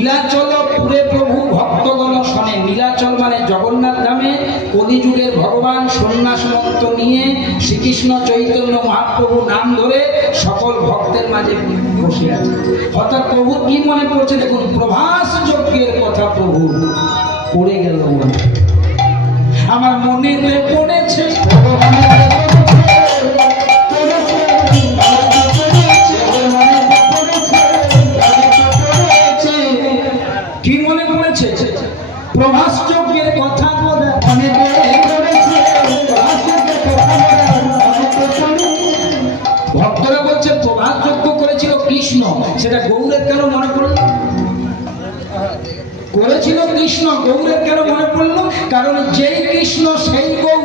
নীলাচল পুরে প্রভু ভক্তগণ শোনে। নীলাচল মানে জগন্নাথ ধামে কলিযুগের ভগবান সন্ন্যাস মন্ত্র নিয়ে শ্রীকৃষ্ণ চৈতন্য মহাপ্রভু নাম ধরে সকল ভক্তের মাঝে বসে আছে। অর্থাৎ প্রভু কি মনে পড়ছে দেখুন, প্রভাস যজ্ঞের কথা প্রভু পড়ে গেল। আমার মনেতে পড়েছে কি মনে পড়েছে? প্রভাস যজ্ঞের কথা ভক্তরা বলছে প্রভাস যজ্ঞ করেছিল কৃষ্ণ, সেটা গৌরের কেন মনে পড়ল? করেছিল কৃষ্ণ, গৌরের কেন মনে পড়লো? কারণ যেই কৃষ্ণ সেই গৌ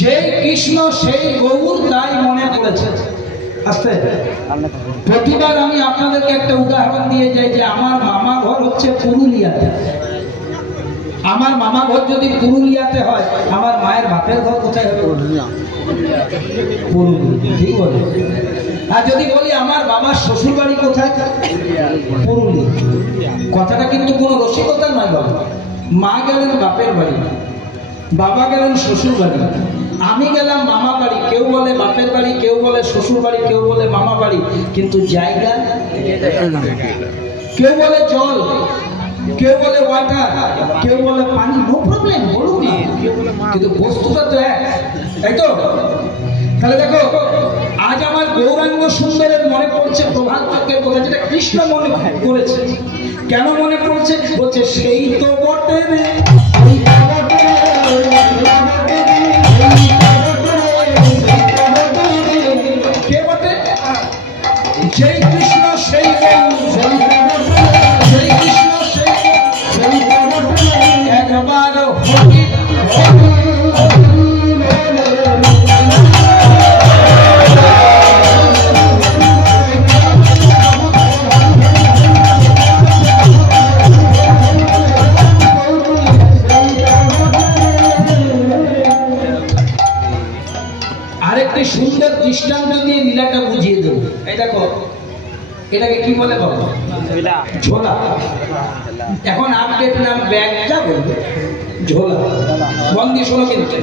যে কৃষ্ণ সেই গৌর তাই মনে করেছে। আস্তে প্রতিবার আমি আপনাদেরকে একটা উদাহরণ দিয়ে যাই যে আমার মামা ঘর হচ্ছে পুরুলিয়াতে। আমার মামা ঘর যদি পুরুলিয়াতে হয়, আমার মায়ের বাপের ঘর কোথায় হবে? পুরুলিয়া, ঠিক বলে। আর যদি বলি আমার বাবার শ্বশুর বাড়ি কোথায়? পুরুলিয়া। কথাটা কিন্তু কোনো রসিকতা নয় বাবা। মা গেলেন বাপের বাড়ি, বাবা গেলেন শ্বশুর বাড়ি, আমি গেলাম মামা বাড়ি। কেউ বলে বাপের বাড়ি, কেউ বলে শ্বশুর বাড়ি, কেউ বলে মামা বাড়ি, কিন্তু জায়গা কেউ বলে জল, কেউ বলে ওয়াটার, কেউ বলে পানি। নো প্রবলেম, বলুন না, কিন্তু বস্তুটা তো এক, তাই তো? তাহলে দেখো, আজ আমার গৌরাঙ্গ সুন্দরের মনে পড়ছে প্রভাত যজ্ঞের কথা, যেটা কৃষ্ণ মনে করেছে। কেন মনে পড়ছে? বলছে সেই তো বটে রে, কে বটে? সেই কৃষ্ণ সেই সেই কৃষ্ণ সেই একবার আরেকটি সুন্দর দৃষ্টান্ত দিয়ে লীলাটা বুঝিয়ে দেবো। এই দেখো, এটাকে কি বলে বাবা? ঝোলা। এখন আপডেট নাম ব্যাগ, যা বলবে ঝোলা। মন দিয়ে শোনো কিন্তু,